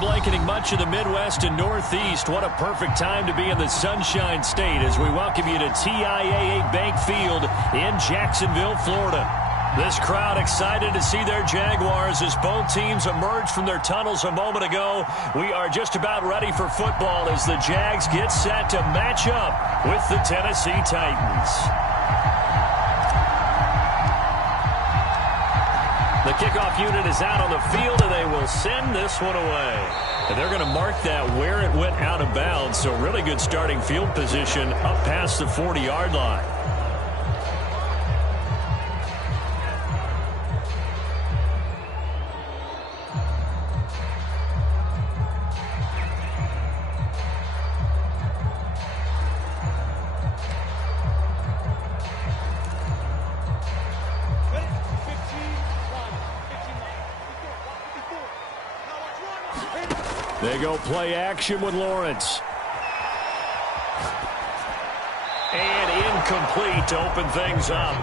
Blanketing much of the Midwest and Northeast. What a perfect time to be in the Sunshine State as we welcome you to TIAA Bank Field in Jacksonville, Florida. This crowd excited to see their Jaguars as both teams emerged from their tunnels a moment ago. We are just about ready for football as the Jags get set to match up with the Tennessee Titans. The kickoff unit is out on the field, and they will send this one away. And they're going to mark that where it went out of bounds, so really good starting field position up past the 40-yard line. They go play action with Lawrence. And incomplete to open things up.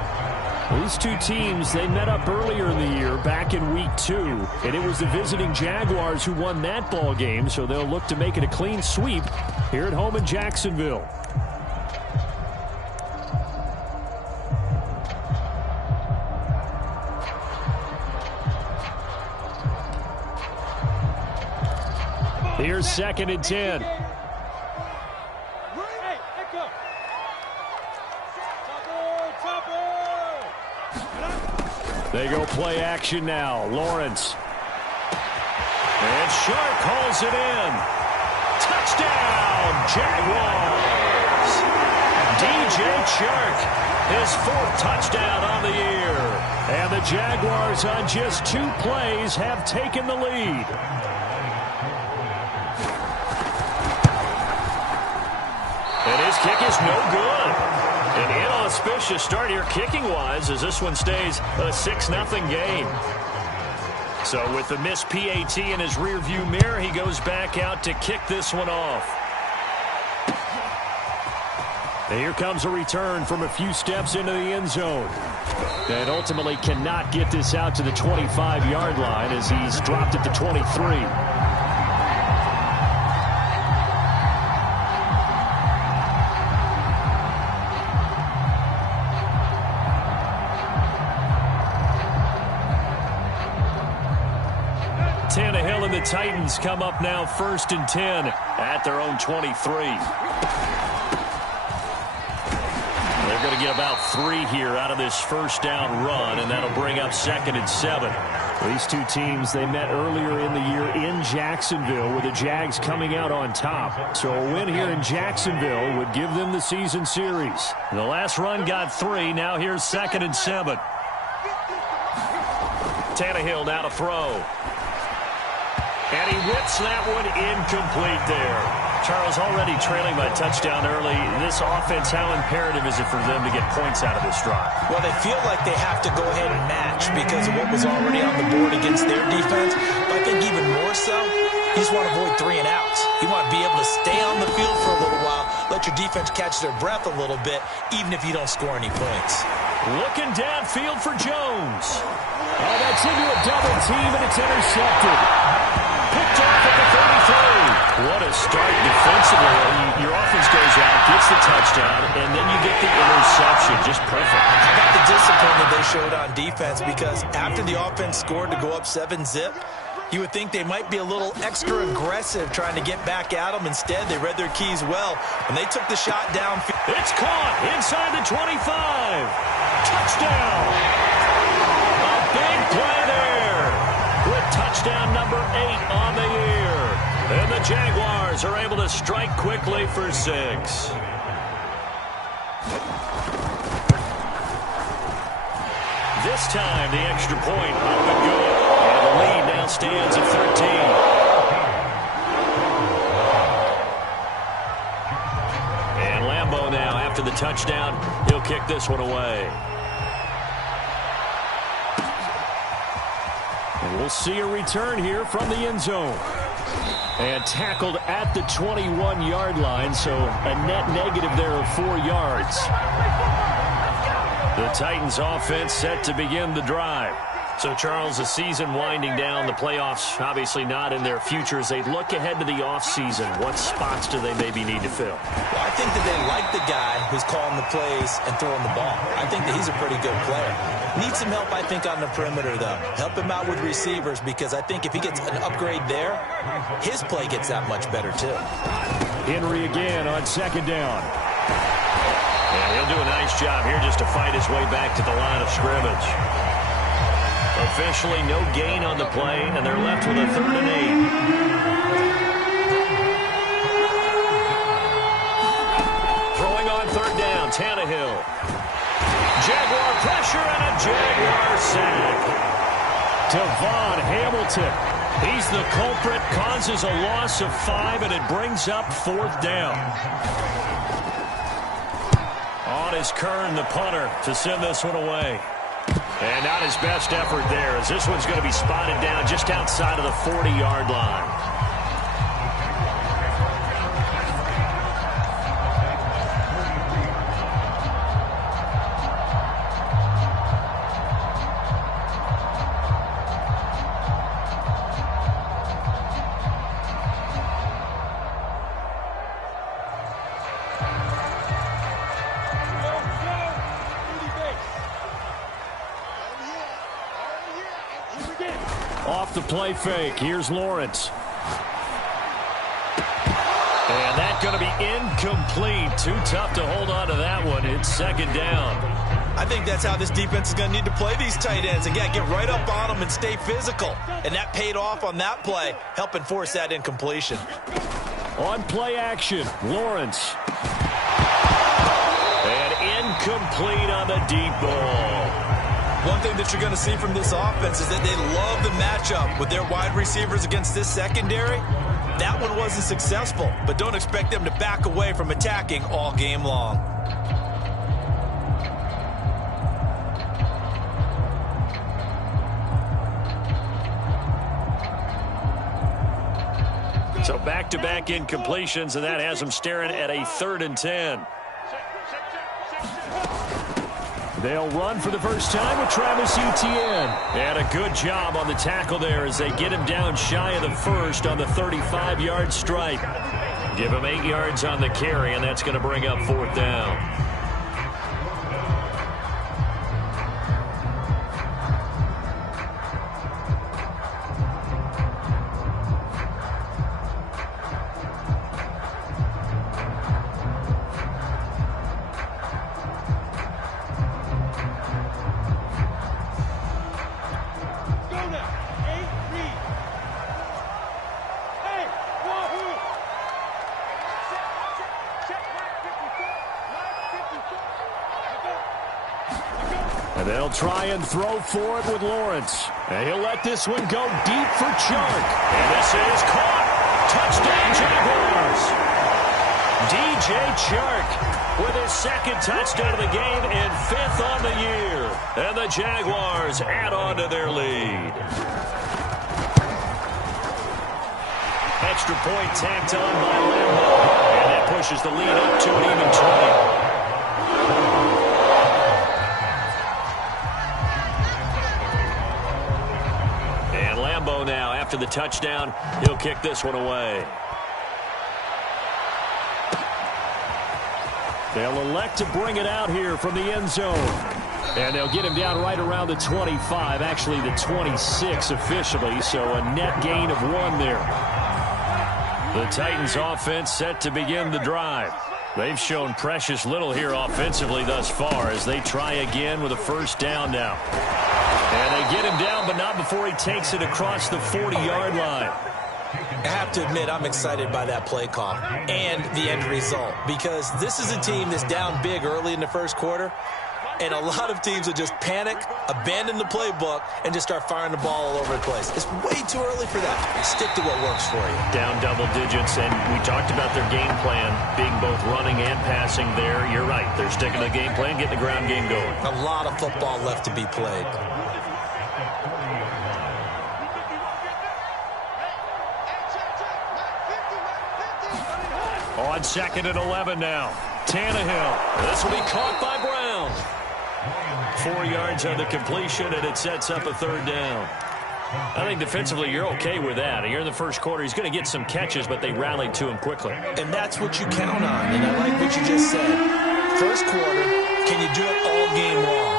These two teams, they met up earlier in the year back in week 2. And it was the visiting Jaguars who won that ball game, so they'll look to make it a clean sweep here at home in Jacksonville. Here's 2nd and 10. They go play action now. Lawrence. And Sharp hauls it in. Touchdown, Jaguars. DJ Chark, his 4th touchdown on the year. And the Jaguars on just 2 plays have taken the lead. And his kick is no good. An inauspicious start here kicking-wise as this one stays a 6-0 game. So with the missed PAT in his rearview mirror, he goes back out to kick this one off. And here comes a return from a few steps into the end zone. And ultimately cannot get this out to the 25-yard line as he's dropped at the 23. 10 Hill and the Titans come up now 1st and 10 at their own 23. They're going to get about 3 here out of this first down run, and that'll bring up 2nd and 7. These two teams, they met earlier in the year in Jacksonville with the Jags coming out on top. So a win here in Jacksonville would give them the season series. The last run got 3. Now here's 2nd and 7. Tannehill now to throw. And he whips that one incomplete there. Charles, already trailing by touchdown early. This offense, how imperative is it for them to get points out of this drive? Well, they feel like they have to go ahead and match because of what was already on the board against their defense. But I think even more so, you just want to avoid 3 and outs. You want to be able to stay on the field for a little while, let your defense catch their breath a little bit, even if you don't score any points. Looking downfield for Jones. Oh, that's into a double team, and it's intercepted. Picked off at the 33. What a start defensively. Your offense goes out, gets the touchdown, and then you get the interception. Just perfect. How about the discipline that they showed on defense? Because after the offense scored to go up 7-zip, you would think they might be a little extra aggressive trying to get back at them. Instead, they read their keys well, and they took the shot downfield. It's caught inside the 25. Touchdown. A big play there with touchdown number 8 on the year. And the Jaguars are able to strike quickly for 6. This time, the extra point up and good. And the lead now stands at 13. And Lambeau now, after the touchdown, he'll kick this one away. And we'll see a return here from the end zone. And tackled at the 21-yard line, so a net negative there of 4 yards. The Titans offense set to begin the drive. So, Charles, the season winding down, the playoffs obviously not in their future. As they look ahead to the offseason, what spots do they maybe need to fill? Well, I think that they like the guy who's calling the plays and throwing the ball. I think that he's a pretty good player. Needs some help, I think, on the perimeter, though. Help him out with receivers, because I think if he gets an upgrade there, his play gets that much better, too. Henry again on second down. And he'll do a nice job here just to fight his way back to the line of scrimmage. Officially no gain on the play, and they're left with a 3rd and 8. Throwing on 3rd down, Tannehill. Jaguar pressure and a Jaguar sack. Devon Hamilton. He's the culprit, causes a loss of 5, and it brings up 4th down. On is Kern, the punter, to send this one away. And not his best effort there, as this one's going to be spotted down just outside of the 40-yard line. Off the play fake. Here's Lawrence. And that's going to be incomplete. Too tough to hold on to that one. It's 2nd down. I think that's how this defense is going to need to play these tight ends. Again, get right up on them and stay physical. And that paid off on that play, helping force that incompletion. On play action, Lawrence. And incomplete on the deep ball. One thing that you're going to see from this offense is that they love the matchup with their wide receivers against this secondary. That one wasn't successful, but don't expect them to back away from attacking all game long. So back-to-back incompletions, and that has them staring at a 3rd and 10. They'll run for the first time with Travis Etienne. And a good job on the tackle there as they get him down shy of the 1st on the 35-yard strike. Give him 8 yards on the carry, and that's going to bring up 4th down. And they'll try and throw for it with Lawrence. And he'll let this one go deep for Chark. And this is caught. Touchdown, Jaguars. DJ Chark with his 2nd touchdown of the game and 5th on the year. And the Jaguars add on to their lead. Extra point tacked on by Lambeau. And that pushes the lead up to an even 20. Now, after the touchdown, he'll kick this one away. They'll elect to bring it out here from the end zone. And they'll get him down right around the 25, actually the 26 officially, so a net gain of 1 there. The Titans offense set to begin the drive. They've shown precious little here offensively thus far as they try again with a 1st down now. And they get him down, but not before he takes it across the 40-yard line. I have to admit, I'm excited by that play call and the end result, because this is a team that's down big early in the 1st quarter, and a lot of teams will just panic, abandon the playbook, and just start firing the ball all over the place. It's way too early for that. Stick to what works for you. Down double digits, and we talked about their game plan being both running and passing there. You're right. They're sticking to the game plan, getting the ground game going. A lot of football left to be played. On 2nd and 11 now. Tannehill. This will be caught by Brown. 4 yards on the completion, and it sets up a third down. I think defensively you're okay with that. Here in the first quarter, he's going to get some catches, but they rallied to him quickly. And that's what you count on, and I like what you just said. First quarter, can you do it all game long?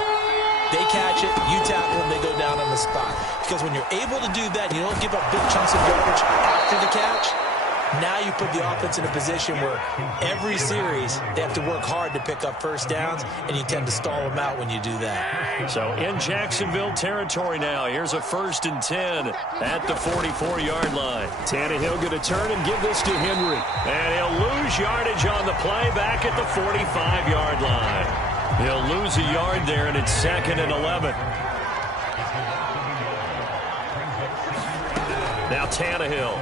They catch it, you tackle them, they go down on the spot. Because when you're able to do that, you don't give up big chunks of yardage after the catch, now you put the offense in a position where every series they have to work hard to pick up first downs, and you tend to stall them out when you do that. So in Jacksonville territory now, here's a 1st and 10 at the 44-yard line. Tannehill going to turn and give this to Henry. And he'll lose yardage on the play back at the 45-yard line. He'll lose a yard there, and it's 2nd and 11. Now Tannehill.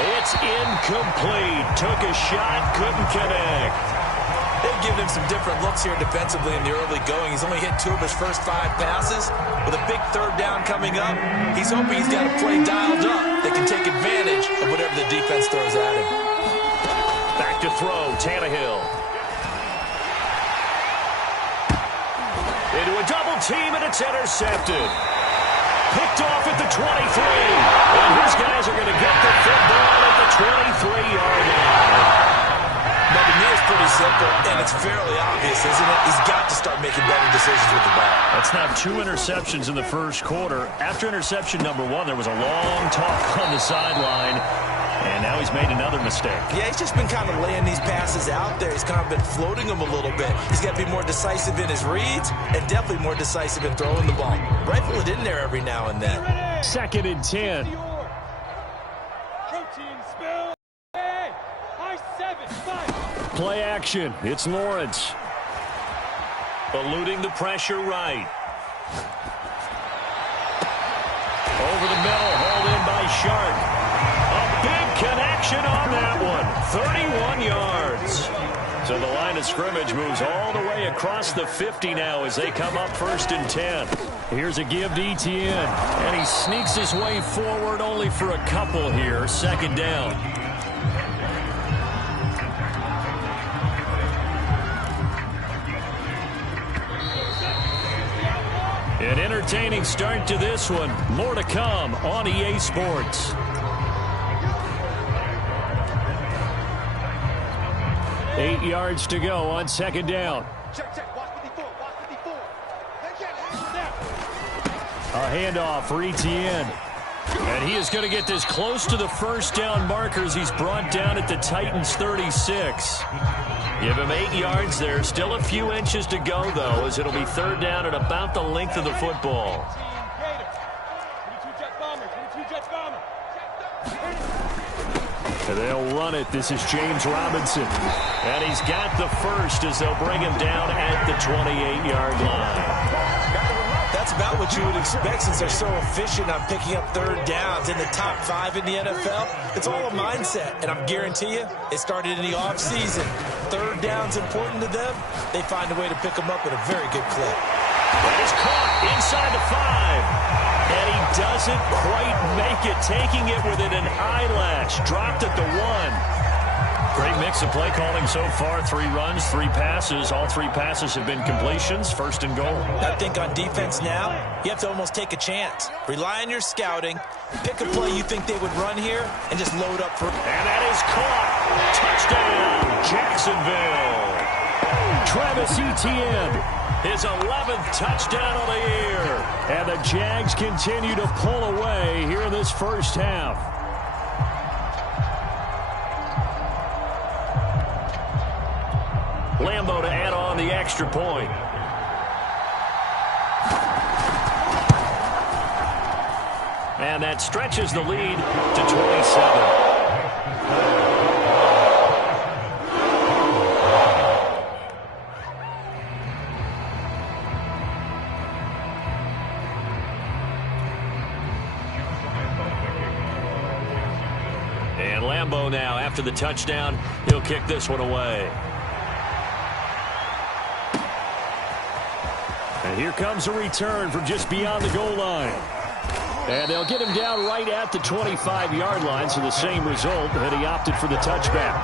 It's incomplete. Took a shot, couldn't connect. They've given him some different looks here defensively in the early going. He's only hit 2 of his first 5 passes. With a big third down coming up, he's hoping he's got a play dialed up that can take advantage of whatever the defense throws at him. Back to throw, Tannehill. Into a double team, and it's intercepted. Picked off at the 23. And his guys are going to get the football at the 23-yard line. But to me, it's pretty simple, and it's fairly obvious, isn't it? He's got to start making better decisions with the ball. That's now 2 interceptions in the first quarter. After interception number 1, there was a long talk on the sideline. And now he's made another mistake. Yeah, he's just been kind of laying these passes out there. He's kind of been floating them a little bit. He's got to be more decisive in his reads and definitely more decisive in throwing the ball. Rifle it in there every now and then. 2nd and 10. Play action. It's Lawrence. Eluding the pressure right. Over the middle, hauled in by Sharp. Connection on that one. 31 yards. So the line of scrimmage moves all the way across the 50 now as they come up 1st and 10. Here's a give to Etienne. And he sneaks his way forward only for a couple here. 2nd down. An entertaining start to this one. More to come on EA Sports. 8 yards to go on 2nd down. A handoff for Etienne. And he is going to get this close to the first down markers. He's brought down at the Titans' 36. Give him 8 yards there. Still a few inches to go, though, as it'll be 3rd down at about the length of the football. And they'll run it. This is James Robinson. And he's got the first as they'll bring him down at the 28-yard line. That's about what you would expect since they're so efficient on picking up 3rd downs in the top 5 in the NFL. It's all a mindset, and I guarantee you it started in the offseason. 3rd down's important to them. They find a way to pick them up at a very good clip. That is caught inside the 5. And he doesn't quite make it, taking it within an eyelash. Dropped at the 1. Great mix of play calling so far. 3 runs, 3 passes. All 3 passes have been completions. 1st and goal. I think on defense now, you have to almost take a chance. Rely on your scouting. Pick a play you think they would run here and just load up for it. And that is caught. Touchdown, Jacksonville. Travis Etienne. His 11th touchdown of the year. And the Jags continue to pull away here in this first half. Lambo to add on the extra point. And that stretches the lead to 27. Lambo now, after the touchdown, he'll kick this one away. And here comes a return from just beyond the goal line. And they'll get him down right at the 25-yard line, so the same result, and he opted for the touchback.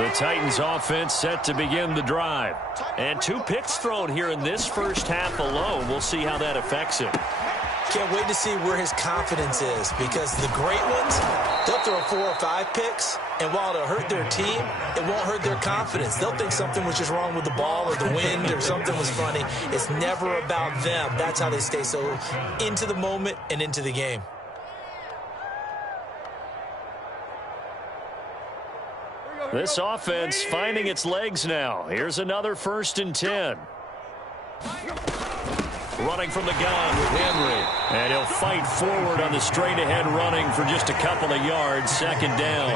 The Titans offense set to begin the drive. And 2 picks thrown here in this first half alone. We'll see how that affects him. Can't wait to see where his confidence is, because the great ones, they'll throw 4 or 5 picks, and while it'll hurt their team, it won't hurt their confidence. They'll think something was just wrong with the ball or the wind or something was funny. It's never about them. That's how they stay so into the moment and into the game. This offense finding its legs now. Here's another 1st and 10. Running from the gun with Henry. And he'll fight forward on the straight-ahead running for just a couple of yards. 2nd down.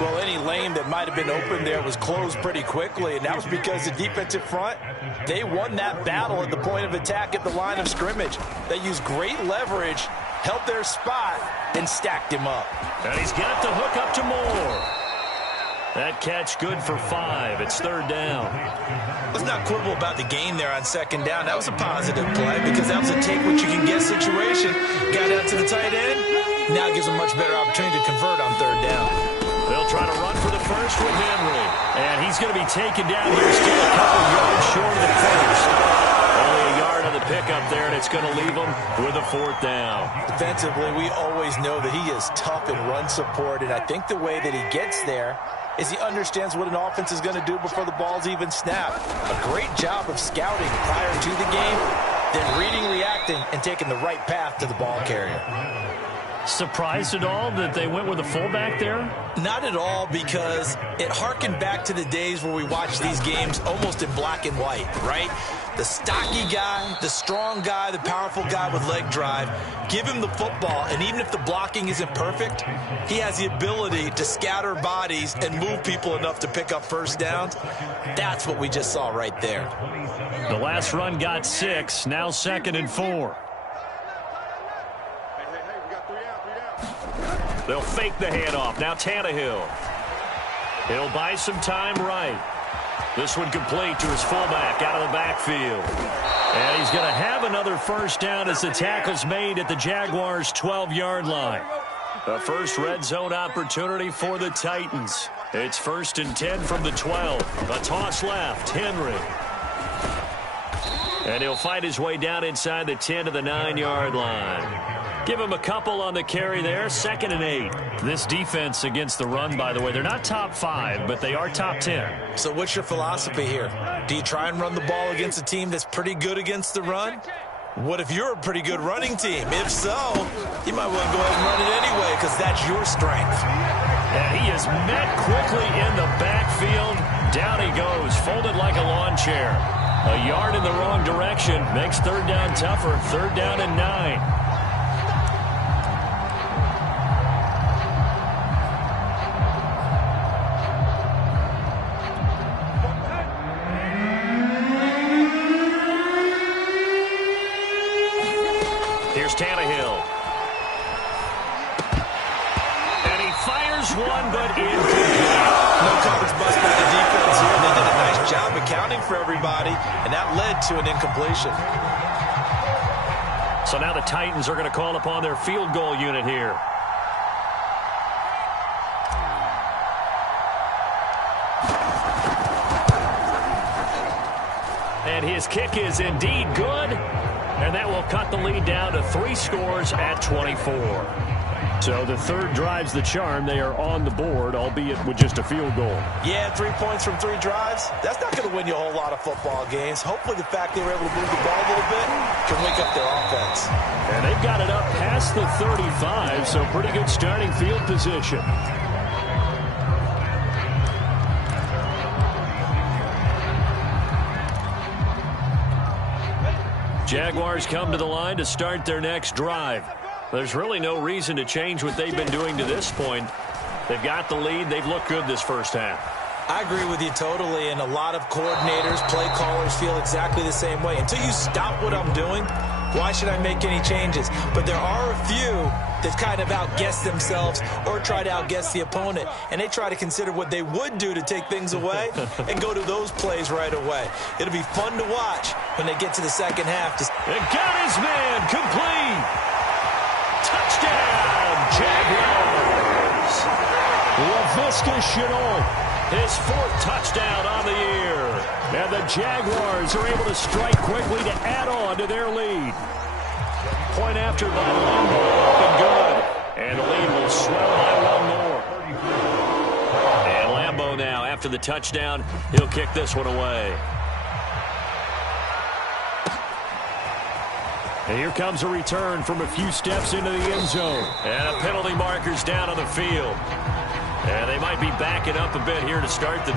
Well, any lane that might have been open there was closed pretty quickly, and that was because the defensive front, they won that battle at the point of attack at the line of scrimmage. They used great leverage, held their spot, and stacked him up. And he's got the hook up to Moore. That catch good for 5. It's 3rd down. Let's not quibble about the gain there on 2nd down. That was a positive play because that was a take-what-you-can-get situation. Got out to the tight end. Now it gives a much better opportunity to convert on 3rd down. They'll try to run for the first with Henry. And he's going to be taken down here, still a couple yards short of the first. Only a yard on the pickup there, and it's going to leave him with a 4th down. Defensively, we always know that he is tough in run support, and I think the way that he gets there is he understands what an offense is going to do before the ball's even snapped. A great job of scouting prior to the game, then reading, reacting, and taking the right path to the ball carrier. Surprised at all that they went with a fullback there? Not at all, because it harkened back to the days where we watched these games almost in black and white, right? The stocky guy, the strong guy, the powerful guy with leg drive. Give him the football, and even if the blocking isn't perfect, he has the ability to scatter bodies and move people enough to pick up 1st downs. That's what we just saw right there. The last run got 6, now 2nd and 4. They'll fake the handoff. Now Tannehill. He'll buy some time right. This one complete to his fullback out of the backfield. And he's going to have another 1st down as the tackle's made at the Jaguars' 12-yard line. The first red zone opportunity for the Titans. It's 1st and 10 from the 12. A toss left. Henry. And he'll fight his way down inside the 10 to the 9-yard line. Give him a couple on the carry there. 2nd and 8. This defense against the run, by the way, they're not top 5, but they are top 10. So what's your philosophy here? Do you try and run the ball against a team that's pretty good against the run? What if you're a pretty good running team? If so, you might want to go ahead and run it anyway, because that's your strength. And he is met quickly in the backfield. Down he goes, folded like a lawn chair. A yard in the wrong direction makes 3rd down tougher. 3rd down and 9. Here's Tannehill. And he fires one, but incomplete. No coverage bust by the defense here. They did a nice job accounting for everybody, and that led to an incompletion. So now the Titans are going to call upon their field goal unit here. And his kick is indeed good. And that will cut the lead down to 3 scores at 24. So the 3rd drives the charm. They are on the board, albeit with just a field goal. Yeah, 3 points from 3 drives. That's not going to win you a whole lot of football games. Hopefully the fact they were able to move the ball a little bit can wake up their offense. And they've got it up past the 35, so pretty good starting field position. Jaguars come to the line to start their next drive. There's really no reason to change what they've been doing to this point. They've got the lead. They've looked good this first half. I agree with you totally, and a lot of coordinators, play callers feel exactly the same way. Until you stop what I'm doing, why should I make any changes? But there are a few that kind of outguess themselves or try to outguess the opponent, and they try to consider what they would do to take things away and go to those plays right away. It'll be fun to watch when they get to the second half. And got his man complete. Touchdown, Jaguars. LaVisca Chenault His 4th touchdown on the year. And the Jaguars are able to strike quickly to add on to their lead. Point after by Lambo, up and good. And the lead will swell by 1 more. And Lambo now, after the touchdown, he'll kick this one away. And here comes a return from a few steps into the end zone. And a penalty marker's down on the field. And they might be backing up a bit here to start the